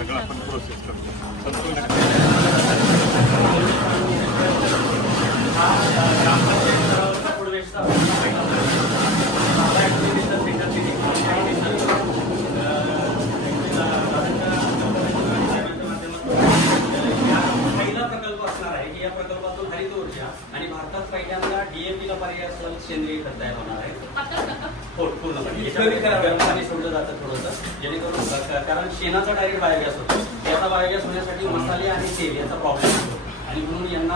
सगळं आपण प्रोसेस करतो. पहिला प्रकल्प असणार आहे की या प्रकल्पातून हरित ऊर्जा आणि भारतात पहिल्यांदा डीएपीला पर्याय असलेलं सेंद्रिय खत तयार होणार आहे. पूर्णपणे पाणी सोडलं जातं थोडंसं, जेणेकरून कारण शेणाचा डायरेक्ट बायोगॅस होतो. याचा बायोगॅस होण्यासाठी मसाले आणि तेल याचा प्रॉब्लेम होतो आणि म्हणून यांना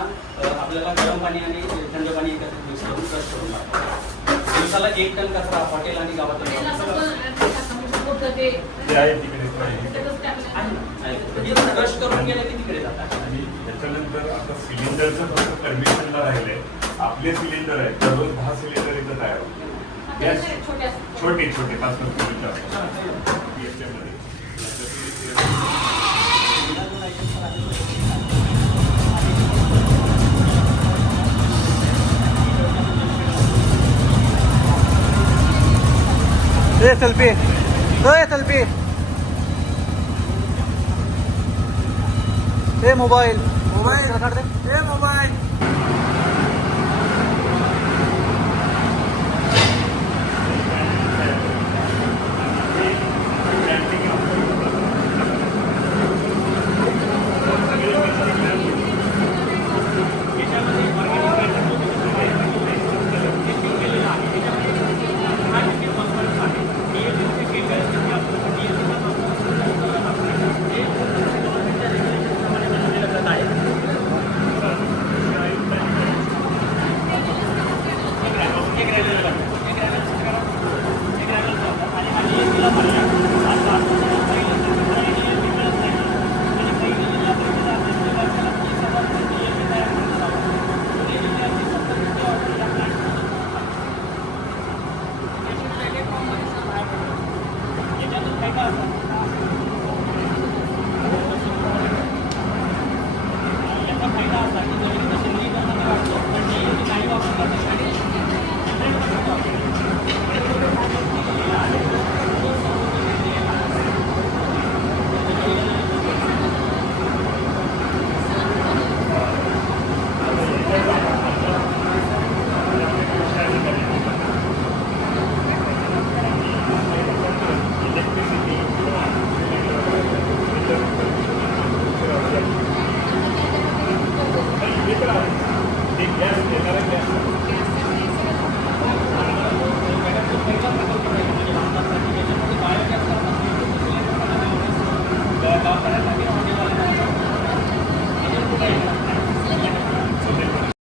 आपल्याला गरम पाणी आणि थंड पाणी एकत्र मिक्स करून क्रश करून टाकतो. दिवसाला 1 टन कचरा हॉटेल आणि गावातून क्रश करून गेले की तिकडे जातात. आणि त्याच्यानंतर आता सिलेंडरचं फक्त परमिशनला राहिलंय. आपले सिलेंडर आहेत, दररोज 10 सिलेंडर इथं तयार होतात. गॅस छोटे छोटे 5 किलोच्या याच्यामध्ये. Selfie selfie mobile mobile